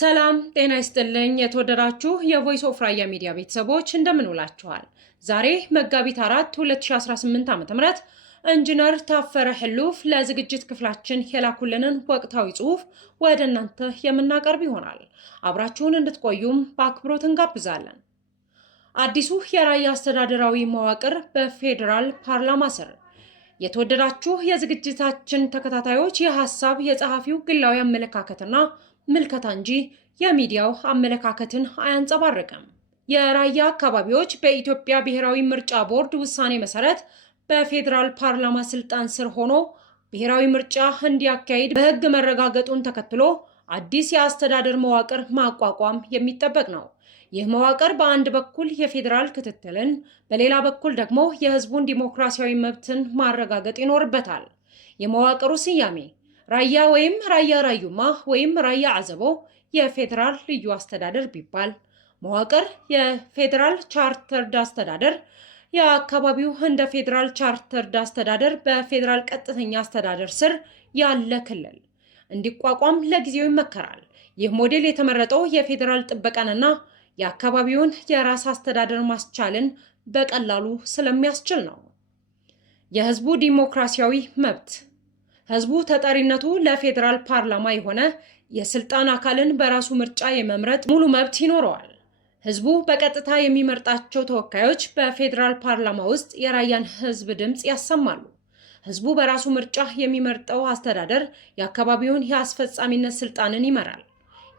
ሰላም ጤና ይስጥልኝ የተወደዳችሁ የቮይስ ኦፍ ራያ ሚዲያ ቤተሰቦች እንደምን ውላችኋል። ዛሬ መጋቢት 4 2018 ዓ.ም ኢንጂነር ታፈረ ህሉፍ ለዝግጅት ክፍላችን የላኩልንን ወቅታዊ ጽሑፍ ወደ እናንተ የምናቀርብ ይሆናል። አብራችሁን እንድትቆዩም በአክብሮት እንጋብዛለን። አዲሱ የራያ አስተዳደራዊ መዋቅር በፌዴራል ፓርላማ ስር። የተወደዳችሁ የዝግጅታችን ተከታታዮች የሐሳብ የጸሐፊው ግላዊ አመለካከትና ምልከታ እንጂ የሚዲያው አመለካከትን አያንጸባርቅም። የራያ አካባቢዎች በኢትዮጵያ ብሔራዊ ምርጫ ቦርድ ውሳኔ መሰረት በፌዴራል ፓርላማ ስልጣን ስር ሆኖ ብሔራዊ ምርጫ እንዲያካሂድ በሕግ መረጋገጡን ተከትሎ አዲስ የአስተዳደር መዋቅር ማቋቋም የሚጠበቅ ነው። ይህ መዋቅር በአንድ በኩል የፌዴራል ክትትልን፣ በሌላ በኩል ደግሞ የሕዝቡን ዲሞክራሲያዊ መብትን ማረጋገጥ ይኖርበታል። የመዋቅሩ ስያሜ ራያ ወይም ራያ ራዩማ ወይም ራያ አዘቦ የፌዴራል ልዩ አስተዳደር ቢባል፣ መዋቅር የፌዴራል ቻርተርድ አስተዳደር፣ የአካባቢው እንደ ፌዴራል ቻርተርድ አስተዳደር በፌዴራል ቀጥተኛ አስተዳደር ስር ያለ ክልል እንዲቋቋም ለጊዜው ይመከራል። ይህ ሞዴል የተመረጠው የፌዴራል ጥበቃንና የአካባቢውን የራስ አስተዳደር ማስቻልን በቀላሉ ስለሚያስችል ነው። የህዝቡ ዲሞክራሲያዊ መብት ህዝቡ ተጠሪነቱ ለፌዴራል ፓርላማ የሆነ የስልጣን አካልን በራሱ ምርጫ የመምረጥ ሙሉ መብት ይኖረዋል። ህዝቡ በቀጥታ የሚመርጣቸው ተወካዮች በፌዴራል ፓርላማ ውስጥ የራያን ህዝብ ድምፅ ያሰማሉ። ህዝቡ በራሱ ምርጫ የሚመርጠው አስተዳደር የአካባቢውን የአስፈጻሚነት ስልጣንን ይመራል።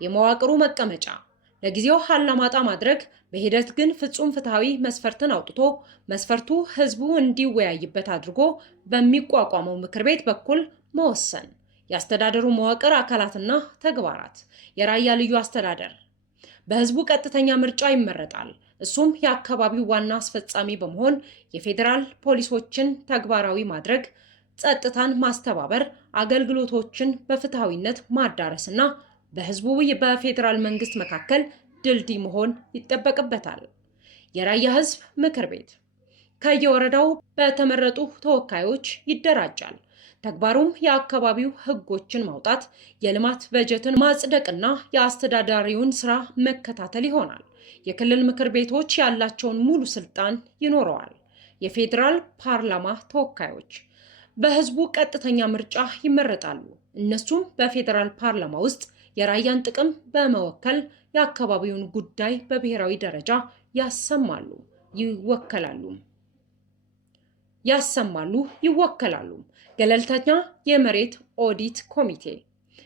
የመዋቅሩ መቀመጫ ለጊዜው አላማጣ ማድረግ፣ በሂደት ግን ፍጹም ፍትሃዊ መስፈርትን አውጥቶ መስፈርቱ ህዝቡ እንዲወያይበት አድርጎ በሚቋቋመው ምክር ቤት በኩል መወሰን። የአስተዳደሩ መዋቅር አካላትና ተግባራት የራያ ልዩ አስተዳደር በህዝቡ ቀጥተኛ ምርጫ ይመረጣል። እሱም የአካባቢው ዋና አስፈጻሚ በመሆን የፌዴራል ፖሊሶችን ተግባራዊ ማድረግ፣ ጸጥታን ማስተባበር፣ አገልግሎቶችን በፍትሃዊነት ማዳረስና በህዝቡ በፌዴራል መንግስት መካከል ድልድይ መሆን ይጠበቅበታል። የራያ ህዝብ ምክር ቤት ከየወረዳው በተመረጡ ተወካዮች ይደራጃል። ተግባሩም የአካባቢው ህጎችን ማውጣት፣ የልማት በጀትን ማጽደቅና የአስተዳዳሪውን ስራ መከታተል ይሆናል። የክልል ምክር ቤቶች ያላቸውን ሙሉ ስልጣን ይኖረዋል። የፌዴራል ፓርላማ ተወካዮች በህዝቡ ቀጥተኛ ምርጫ ይመረጣሉ። እነሱም በፌዴራል ፓርላማ ውስጥ የራያን ጥቅም በመወከል የአካባቢውን ጉዳይ በብሔራዊ ደረጃ ይወከላሉ። ገለልተኛ የመሬት ኦዲት ኮሚቴ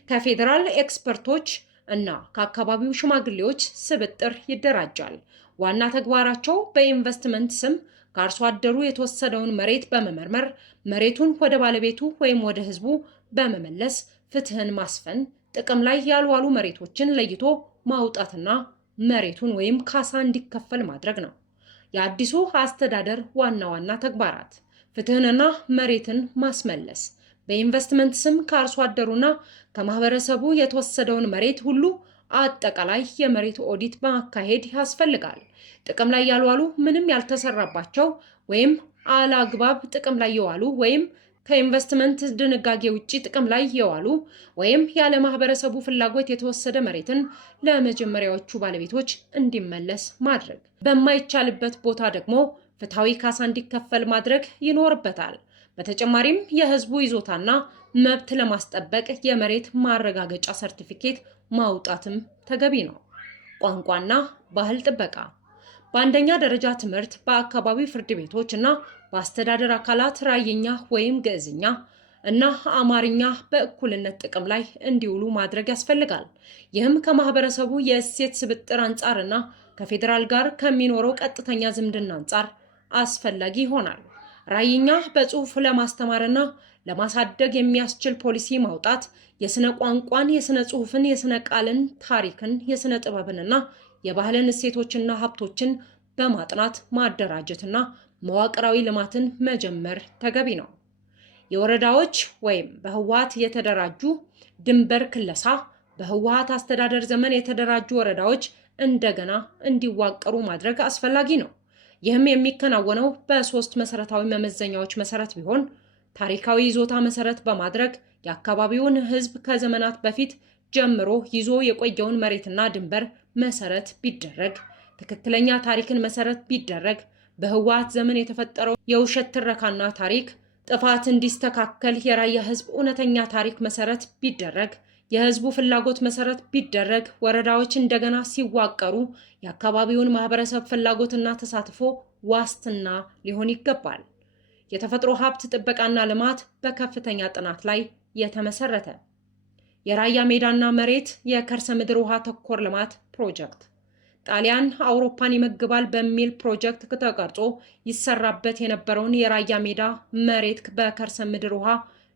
ከፌዴራል ኤክስፐርቶች እና ከአካባቢው ሽማግሌዎች ስብጥር ይደራጃል። ዋና ተግባራቸው በኢንቨስትመንት ስም ከአርሶ አደሩ የተወሰደውን መሬት በመመርመር መሬቱን ወደ ባለቤቱ ወይም ወደ ህዝቡ በመመለስ ፍትህን ማስፈን፣ ጥቅም ላይ ያልዋሉ መሬቶችን ለይቶ ማውጣትና መሬቱን ወይም ካሳ እንዲከፈል ማድረግ ነው። የአዲሱ አስተዳደር ዋና ዋና ተግባራት ፍትህንና መሬትን ማስመለስ፣ በኢንቨስትመንት ስም ከአርሶ አደሩና ከማህበረሰቡ የተወሰደውን መሬት ሁሉ አጠቃላይ የመሬት ኦዲት ማካሄድ ያስፈልጋል። ጥቅም ላይ ያልዋሉ ምንም ያልተሰራባቸው ወይም አላግባብ ጥቅም ላይ የዋሉ ወይም ከኢንቨስትመንት ድንጋጌ ውጪ ጥቅም ላይ የዋሉ ወይም ያለ ማህበረሰቡ ፍላጎት የተወሰደ መሬትን ለመጀመሪያዎቹ ባለቤቶች እንዲመለስ ማድረግ፣ በማይቻልበት ቦታ ደግሞ ፍትሃዊ ካሳ እንዲከፈል ማድረግ ይኖርበታል። በተጨማሪም የህዝቡ ይዞታና መብት ለማስጠበቅ የመሬት ማረጋገጫ ሰርቲፊኬት ማውጣትም ተገቢ ነው። ቋንቋና ባህል ጥበቃ በአንደኛ ደረጃ ትምህርት በአካባቢው ፍርድ ቤቶች እና በአስተዳደር አካላት ራይኛ ወይም ግዕዝኛ እና አማርኛ በእኩልነት ጥቅም ላይ እንዲውሉ ማድረግ ያስፈልጋል። ይህም ከማህበረሰቡ የእሴት ስብጥር አንጻርና ከፌዴራል ጋር ከሚኖረው ቀጥተኛ ዝምድና አንጻር አስፈላጊ ይሆናል። ራይኛ በጽሁፍ ለማስተማርና ለማሳደግ የሚያስችል ፖሊሲ ማውጣት፣ የስነ ቋንቋን፣ የስነ ጽሁፍን፣ የስነ ቃልን፣ ታሪክን፣ የስነ ጥበብንና የባህልን እሴቶችና ሀብቶችን በማጥናት ማደራጀትና መዋቅራዊ ልማትን መጀመር ተገቢ ነው። የወረዳዎች ወይም በህወሓት የተደራጁ ድንበር ክለሳ በህወሓት አስተዳደር ዘመን የተደራጁ ወረዳዎች እንደገና እንዲዋቀሩ ማድረግ አስፈላጊ ነው። ይህም የሚከናወነው በሶስት መሰረታዊ መመዘኛዎች መሰረት ቢሆን ታሪካዊ ይዞታ መሰረት በማድረግ የአካባቢውን ህዝብ ከዘመናት በፊት ጀምሮ ይዞ የቆየውን መሬትና ድንበር መሰረት ቢደረግ፣ ትክክለኛ ታሪክን መሰረት ቢደረግ፣ በህወሓት ዘመን የተፈጠረው የውሸት ትረካና ታሪክ ጥፋት እንዲስተካከል የራያ ህዝብ እውነተኛ ታሪክ መሰረት ቢደረግ፣ የህዝቡ ፍላጎት መሰረት ቢደረግ፣ ወረዳዎች እንደገና ሲዋቀሩ የአካባቢውን ማህበረሰብ ፍላጎትና ተሳትፎ ዋስትና ሊሆን ይገባል። የተፈጥሮ ሀብት ጥበቃና ልማት በከፍተኛ ጥናት ላይ የተመሰረተ የራያ ሜዳና መሬት የከርሰ ምድር ውሃ ተኮር ልማት ፕሮጀክት ጣሊያን አውሮፓን ይመግባል በሚል ፕሮጀክት ተቀርጾ ይሰራበት የነበረውን የራያ ሜዳ መሬት በከርሰ ምድር ውሃ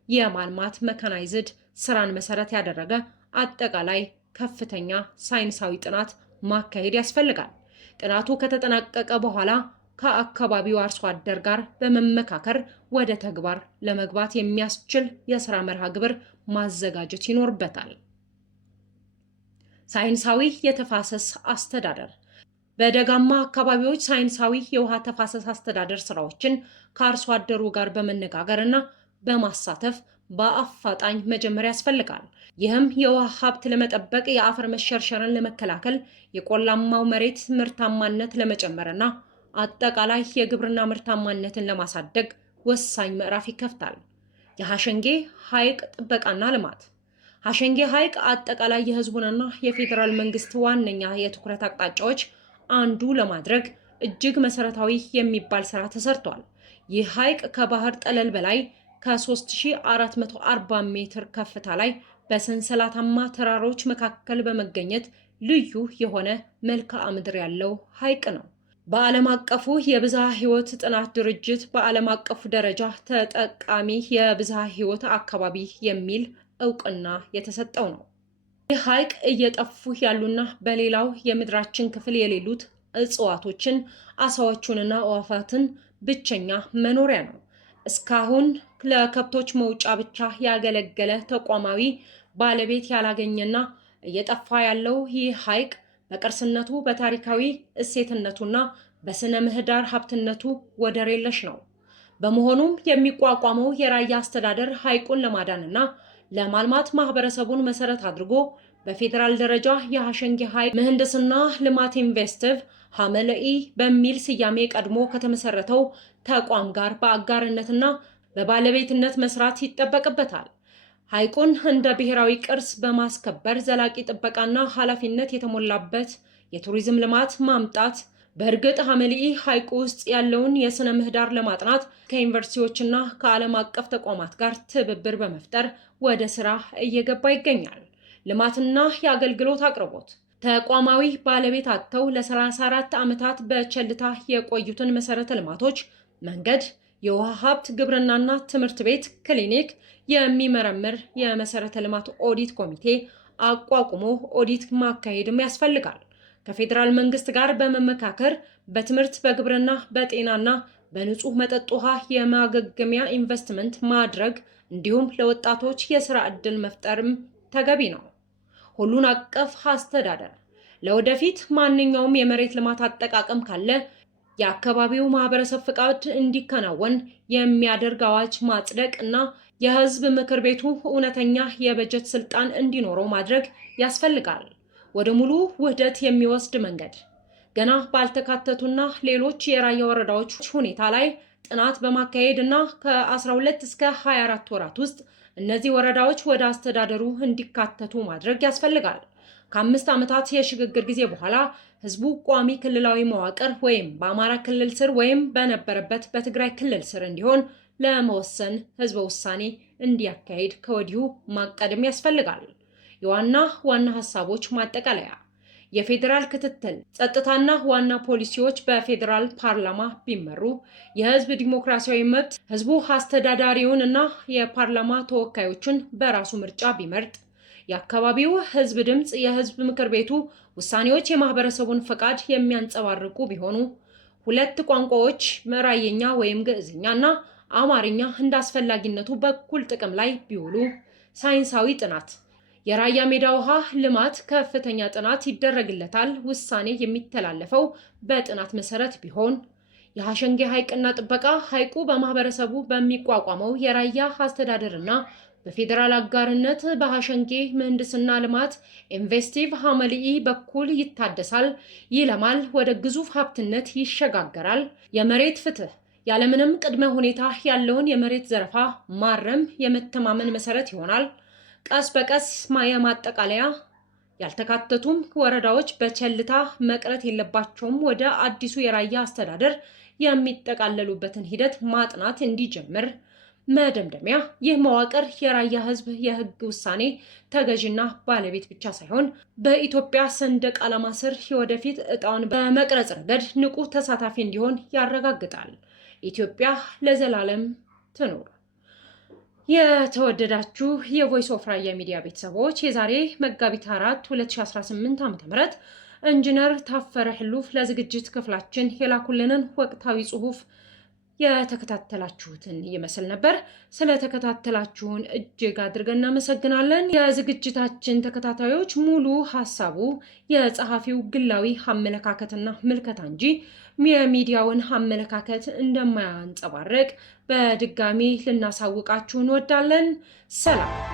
የማልማት መካናይዝድ ስራን መሰረት ያደረገ አጠቃላይ ከፍተኛ ሳይንሳዊ ጥናት ማካሄድ ያስፈልጋል። ጥናቱ ከተጠናቀቀ በኋላ ከአካባቢው አርሶ አደር ጋር በመመካከር ወደ ተግባር ለመግባት የሚያስችል የሥራ መርሃ ግብር ማዘጋጀት ይኖርበታል። ሳይንሳዊ የተፋሰስ አስተዳደር በደጋማ አካባቢዎች ሳይንሳዊ የውሃ ተፋሰስ አስተዳደር ስራዎችን ከአርሶ አደሩ ጋር በመነጋገርና በማሳተፍ በአፋጣኝ መጀመር ያስፈልጋል። ይህም የውሃ ሀብት ለመጠበቅ፣ የአፈር መሸርሸርን ለመከላከል፣ የቆላማው መሬት ምርታማነት ለመጨመርና አጠቃላይ የግብርና ምርታማነትን ለማሳደግ ወሳኝ ምዕራፍ ይከፍታል። የሐሸንጌ ሐይቅ ጥበቃና ልማት ሐሸንጌ ሐይቅ አጠቃላይ የህዝቡንና የፌዴራል መንግስት ዋነኛ የትኩረት አቅጣጫዎች አንዱ ለማድረግ እጅግ መሰረታዊ የሚባል ስራ ተሰርቷል። ይህ ሐይቅ ከባህር ጠለል በላይ ከ3440 ሜትር ከፍታ ላይ በሰንሰለታማ ተራሮች መካከል በመገኘት ልዩ የሆነ መልክዓ ምድር ያለው ሐይቅ ነው። በዓለም አቀፉ የብዝሃ ህይወት ጥናት ድርጅት በዓለም አቀፉ ደረጃ ተጠቃሚ የብዝሃ ህይወት አካባቢ የሚል እውቅና የተሰጠው ነው። ይህ ሐይቅ እየጠፉ ያሉና በሌላው የምድራችን ክፍል የሌሉት እጽዋቶችን፣ አሳዎችንና አዕዋፋትን ብቸኛ መኖሪያ ነው። እስካሁን ለከብቶች መውጫ ብቻ ያገለገለ ተቋማዊ ባለቤት ያላገኘና እየጠፋ ያለው ይህ ሐይቅ በቅርስነቱ፣ በታሪካዊ እሴትነቱና በስነ ምህዳር ሀብትነቱ ወደር የለሽ ነው። በመሆኑም የሚቋቋመው የራያ አስተዳደር ሐይቁን ለማዳንና ለማልማት ማህበረሰቡን መሰረት አድርጎ በፌዴራል ደረጃ የሐሸንጌ ሐይቅ ምህንድስና ልማት ኢንቨስቲቭ ሐመለኢ በሚል ስያሜ ቀድሞ ከተመሰረተው ተቋም ጋር በአጋርነትና በባለቤትነት መስራት ይጠበቅበታል። ሐይቁን እንደ ብሔራዊ ቅርስ በማስከበር ዘላቂ ጥበቃና ኃላፊነት የተሞላበት የቱሪዝም ልማት ማምጣት፣ በእርግጥ ሐመለኢ ሐይቁ ውስጥ ያለውን የስነ ምህዳር ለማጥናት ከዩኒቨርሲቲዎችና ከዓለም አቀፍ ተቋማት ጋር ትብብር በመፍጠር ወደ ስራ እየገባ ይገኛል። ልማትና የአገልግሎት አቅርቦት ተቋማዊ ባለቤት አጥተው ለ34 ዓመታት በቸልታ የቆዩትን መሰረተ ልማቶች መንገድ፣ የውሃ ሀብት፣ ግብርናና ትምህርት ቤት፣ ክሊኒክ የሚመረምር የመሰረተ ልማት ኦዲት ኮሚቴ አቋቁሞ ኦዲት ማካሄድም ያስፈልጋል። ከፌዴራል መንግስት ጋር በመመካከር በትምህርት፣ በግብርና፣ በጤናና በንጹህ መጠጥ ውሃ የማገገሚያ ኢንቨስትመንት ማድረግ እንዲሁም ለወጣቶች የሥራ ዕድል መፍጠርም ተገቢ ነው። ሁሉን አቀፍ አስተዳደር ለወደፊት ማንኛውም የመሬት ልማት አጠቃቀም ካለ የአካባቢው ማህበረሰብ ፍቃድ እንዲከናወን የሚያደርግ አዋጅ ማጽደቅ እና የህዝብ ምክር ቤቱ እውነተኛ የበጀት ስልጣን እንዲኖረው ማድረግ ያስፈልጋል። ወደ ሙሉ ውህደት የሚወስድ መንገድ ገና ባልተካተቱና ሌሎች የራያ ወረዳዎች ሁኔታ ላይ ጥናት በማካሄድ እና ከ12 እስከ 24 ወራት ውስጥ እነዚህ ወረዳዎች ወደ አስተዳደሩ እንዲካተቱ ማድረግ ያስፈልጋል። ከ5 ዓመታት የሽግግር ጊዜ በኋላ ህዝቡ ቋሚ ክልላዊ መዋቅር ወይም በአማራ ክልል ስር ወይም በነበረበት በትግራይ ክልል ስር እንዲሆን ለመወሰን ህዝበ ውሳኔ እንዲያካሄድ ከወዲሁ ማቀድም ያስፈልጋል። የዋና ሐሳቦች ማጠቃለያ የፌዴራል ክትትል፣ ጸጥታና ዋና ፖሊሲዎች በፌዴራል ፓርላማ ቢመሩ፣ የህዝብ ዲሞክራሲያዊ መብት ህዝቡ አስተዳዳሪውን እና የፓርላማ ተወካዮችን በራሱ ምርጫ ቢመርጥ፣ የአካባቢው ህዝብ ድምፅ የህዝብ ምክር ቤቱ ውሳኔዎች የማህበረሰቡን ፈቃድ የሚያንጸባርቁ ቢሆኑ፣ 2 ቋንቋዎች ራየኛ ወይም ግዕዝኛ እና አማርኛ እንደ አስፈላጊነቱ በኩል ጥቅም ላይ ቢውሉ፣ ሳይንሳዊ ጥናት የራያ ሜዳ ውሃ ልማት ከፍተኛ ጥናት ይደረግለታል። ውሳኔ የሚተላለፈው በጥናት መሰረት ቢሆን፣ የሐሸንጌ ሐይቅና ጥበቃ ሐይቁ በማህበረሰቡ በሚቋቋመው የራያ አስተዳደርና በፌዴራል አጋርነት በሐሸንጌ ምህንድስና ልማት ኢንቨስቲቭ ሐመልኢ በኩል ይታደሳል፣ ይለማል፣ ወደ ግዙፍ ሀብትነት ይሸጋገራል። የመሬት ፍትህ ያለምንም ቅድመ ሁኔታ ያለውን የመሬት ዘረፋ ማረም የመተማመን መሰረት ይሆናል። ቀስ በቀስ የማጠቃለያ ያልተካተቱም ወረዳዎች በቸልታ መቅረት የለባቸውም። ወደ አዲሱ የራያ አስተዳደር የሚጠቃለሉበትን ሂደት ማጥናት እንዲጀምር። መደምደሚያ ይህ መዋቅር የራያ ህዝብ የህግ ውሳኔ ተገዥና ባለቤት ብቻ ሳይሆን በኢትዮጵያ ሰንደቅ ዓላማ ስር የወደፊት ዕጣውን በመቅረጽ ረገድ ንቁ ተሳታፊ እንዲሆን ያረጋግጣል። ኢትዮጵያ ለዘላለም ትኖር። የተወደዳችሁ የቮይስ ኦፍ ራያ ሚዲያ ቤተሰቦች የዛሬ መጋቢት 4 2018 ዓ.ም ኢንጂነር ታፈረ ህሉፍ ለዝግጅት ክፍላችን የላኩልንን ወቅታዊ ጽሑፍ የተከታተላችሁትን ይመስል ነበር። ስለተከታተላችሁን እጅግ አድርገን እናመሰግናለን። የዝግጅታችን ተከታታዮች ሙሉ ሐሳቡ የጸሐፊው ግላዊ አመለካከትና ምልከታ እንጂ የሚዲያውን አመለካከት እንደማያንጸባርቅ በድጋሚ ልናሳውቃችሁ እንወዳለን። ሰላም።